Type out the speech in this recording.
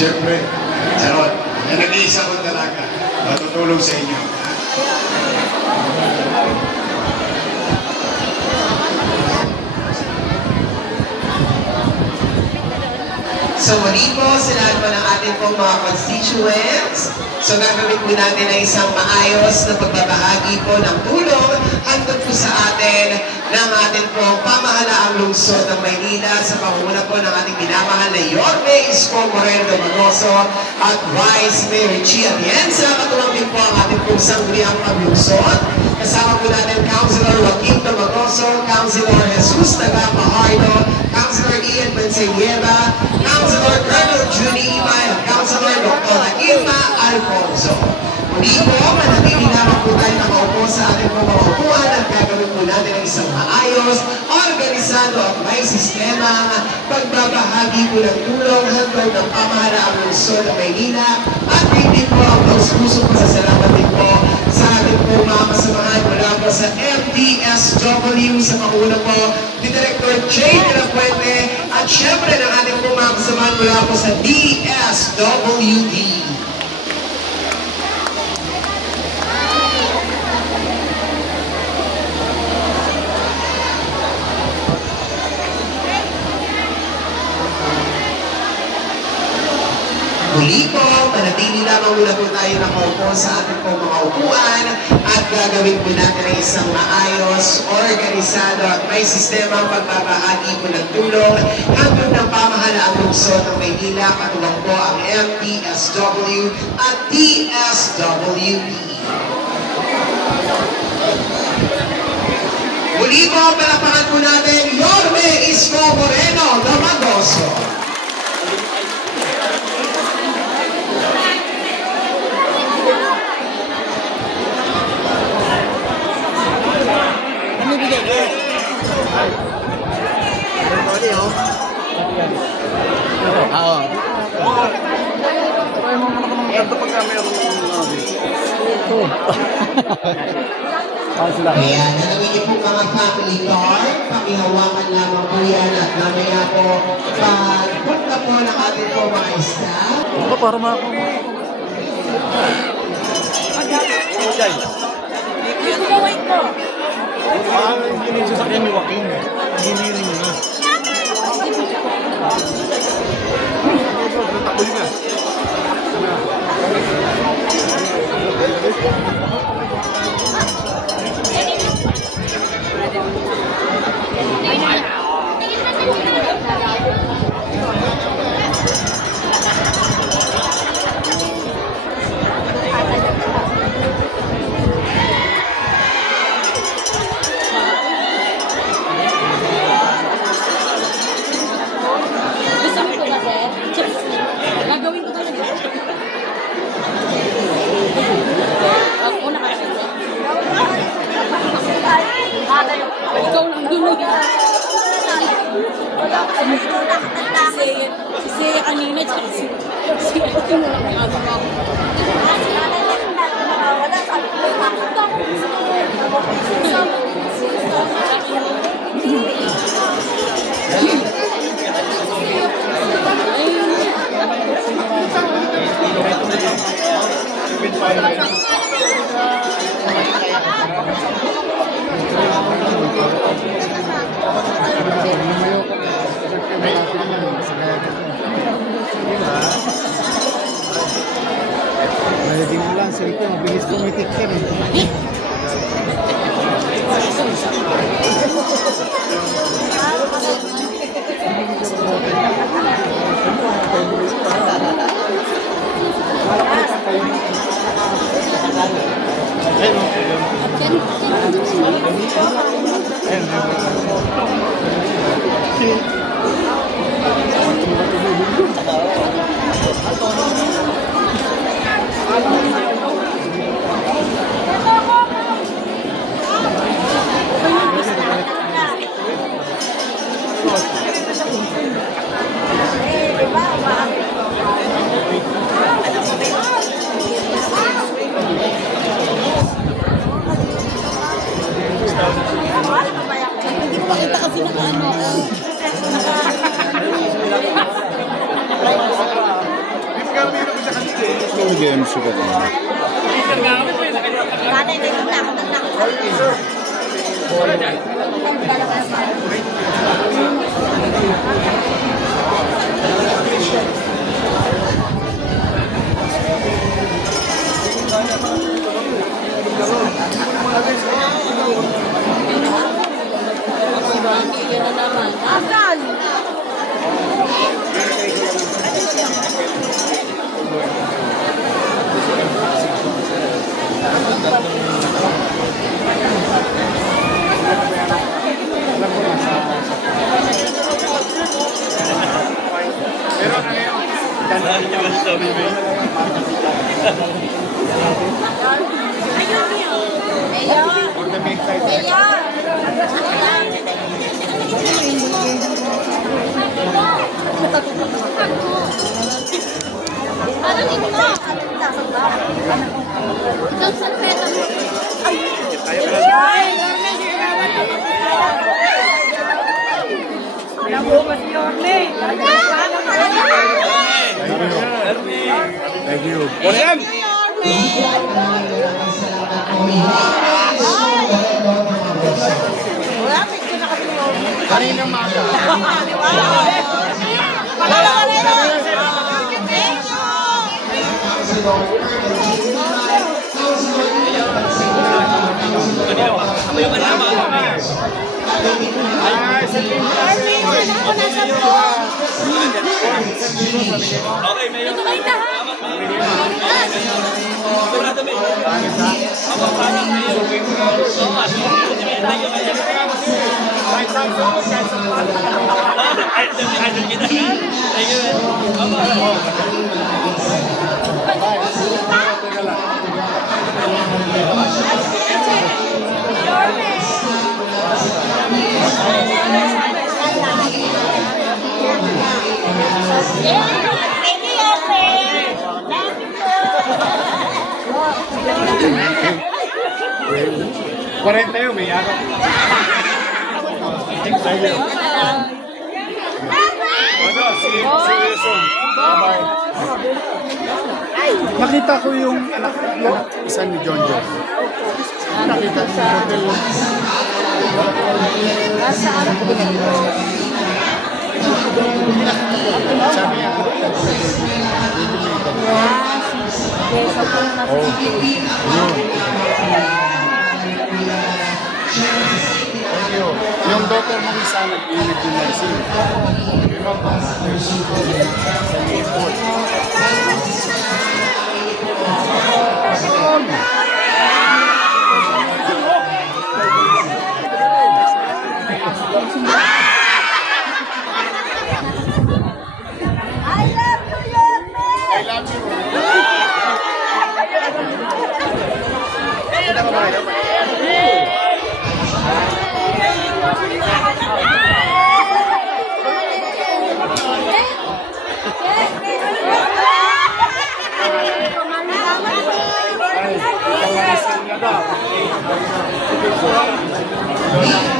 Siyempre, charot. Yan nag-iisa ko talaga. Matutulong sa inyo. So muli po, sila po ng ating pong mga constituents. So gagawin po natin ang isang maayos na pagbabahagi po ng tulong hanggang po sa atin ng ating pong pamahalaang lungsod ng Maynila sa pangunguna po ng ating minamahal na Yorme Isko Moreno Domagoso at Vice Mayor Chi Atienza. Katulong din po ang ating pong sangguniang paglungsod. Kasama po natin Councilor Joaquin Domagoso, Councilor Jesus Tagapahardo, Councilor Ian Benseguera, Councilor Colonel Judy Imay, at Councilor Dr. Irma Alfonso. Muli po, manatili naman po tayo nakaupo sa ating mga upuan at gagawin po natin ang isang maayos, organisado at may sistema pagbabahagi po ng tulong hanggang ng pamahalaang lungsod ng Maynila at hindi po ang puso po sa salamat din po sa ating po mga kasamahan mula po sa MDSW sa panguna po ni Director Jay de la Puente at syempre ng ating po mga kasamahan mula po sa DSWD. Muli po, manatili lamang muna po tayo nakaupo sa ating po mga upuan at gagawin po natin ang isang maayos, organisado at may sistema pagbabahagi po ng tulong hanggang ng pamahalaang lungsod ng Maynila katulong po ang MDSW at DSWD. Muli po, palapakan po natin Yorme Isko Moreno Domagoso. Kaya nalawin niyo po mga family card, pakihawakan lamang po yan at mamaya po pag-book na po ng ating po mga staff. Ito para makakuha. Hindi sa sakyan ni Joaquin. Hindi na. Takbo yun na. Gagawin ko talaga. Ako na kasi. Ikaw lang dulo. Si Seiya kanina, tsaka si Ate mo lang yung agaw. Nalagay mo lang, cellphone, mabilis pumitik ka rin. game suka din. Yun na naman. Asan? Ano dito mo? Itong salpeta mo. Thank you. Kanina maga. Cuarenta yun, may yakap. Nakita ko yung anak isa ni John John. Nakita ko yung hotel. Sabi niya. Yung daughter mong isa nag-init yung medicine. Sa airport. Ay,